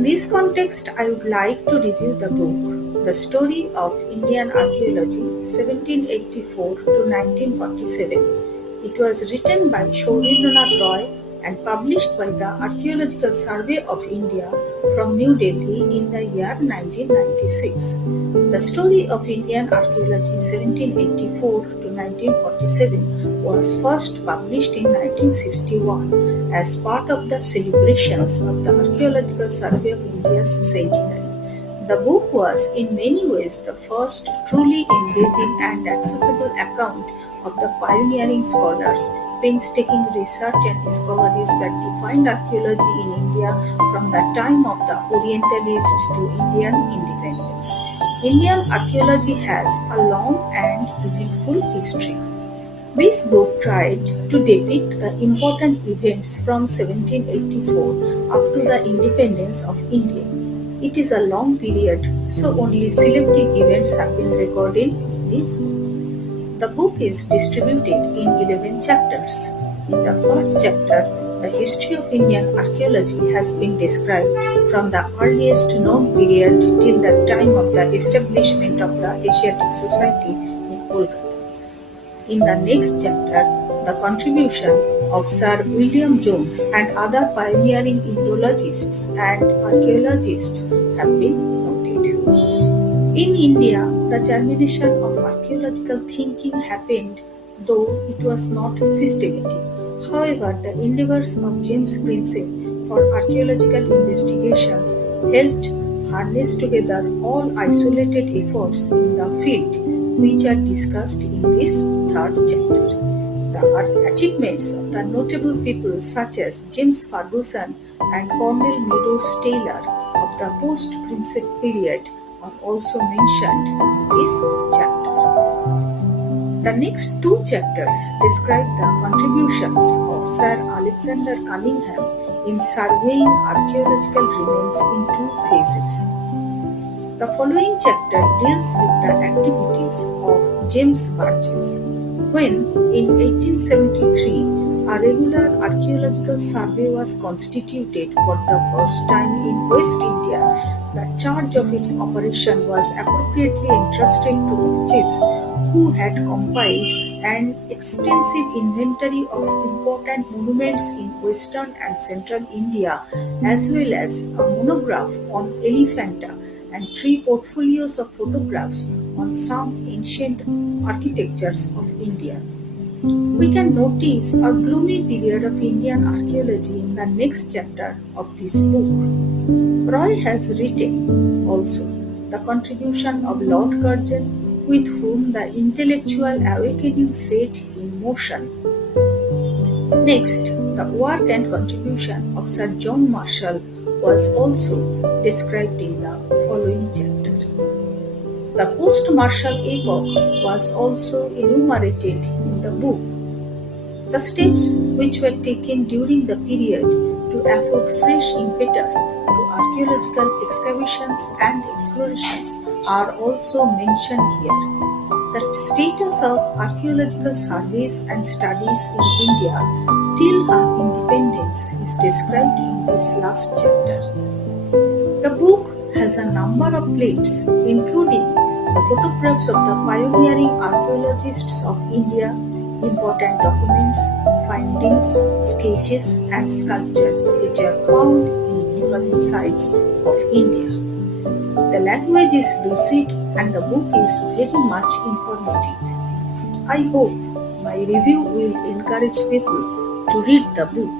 In this context, I would like to review the book, The Story of Indian Archaeology, 1784 to 1947. It was written by Shaurendranath Roy and published by the Archaeological Survey of India from New Delhi in the year 1996. The Story of Indian Archaeology, 1784 to 1947, was first published in 1961 as part of the celebrations of the Archaeological Survey of India's centenary. The book was in many ways the first truly engaging and accessible account of the pioneering scholars' painstaking research and discoveries that defined archaeology in India from the time of the Orientalists to Indian independence. Indian archaeology has a long and eventful history. This book tried to depict the important events from 1784 up to the independence of India. It is a long period, so only selective events have been recorded in this book. The book is distributed in 11 chapters. In the first chapter, the history of Indian archaeology has been described from the earliest known period till the time of the establishment of the Asiatic Society in Kolkata. In the next chapter, the contribution of Sir William Jones and other pioneering Indologists and archaeologists have been noted. In India, the germination of archaeological thinking happened, though it was not systematic. However, the endeavors of James Prinsep for archaeological investigations helped harness together all isolated efforts in the field, which are discussed in this third chapter. The achievements of the notable people such as James Ferguson and Cornel Meadows Taylor of the post-Prinsep period are also mentioned in this chapter. The next two chapters describe the contributions of Sir Alexander Cunningham in surveying archaeological remains in two phases. The following chapter deals with the activities of James Burgess. When, in 1873, a regular archaeological survey was constituted for the first time in West India, the charge of its operation was appropriately entrusted to Burgess, who had compiled an extensive inventory of important monuments in western and central India, as well as a monograph on Elephanta and 3 portfolios of photographs on some ancient architectures of India. We can notice a gloomy period of Indian archaeology in the next chapter of this book. Roy has written also the contribution of Lord Curzon, with whom the intellectual awakening set in motion. Next, the work and contribution of Sir John Marshall was also described in the following chapter. The post-Marshall epoch was also enumerated in the book. The steps which were taken during the period to afford fresh impetus to archaeological excavations and explorations are also mentioned here. The status of archaeological surveys and studies in India till her independence is described in this last chapter. The book has a number of plates, including the photographs of the pioneering archaeologists of India, important documents, findings, sketches, and sculptures which are found in different sites of India. The language is lucid and the book is very much informative. I hope my review will encourage people to read the book.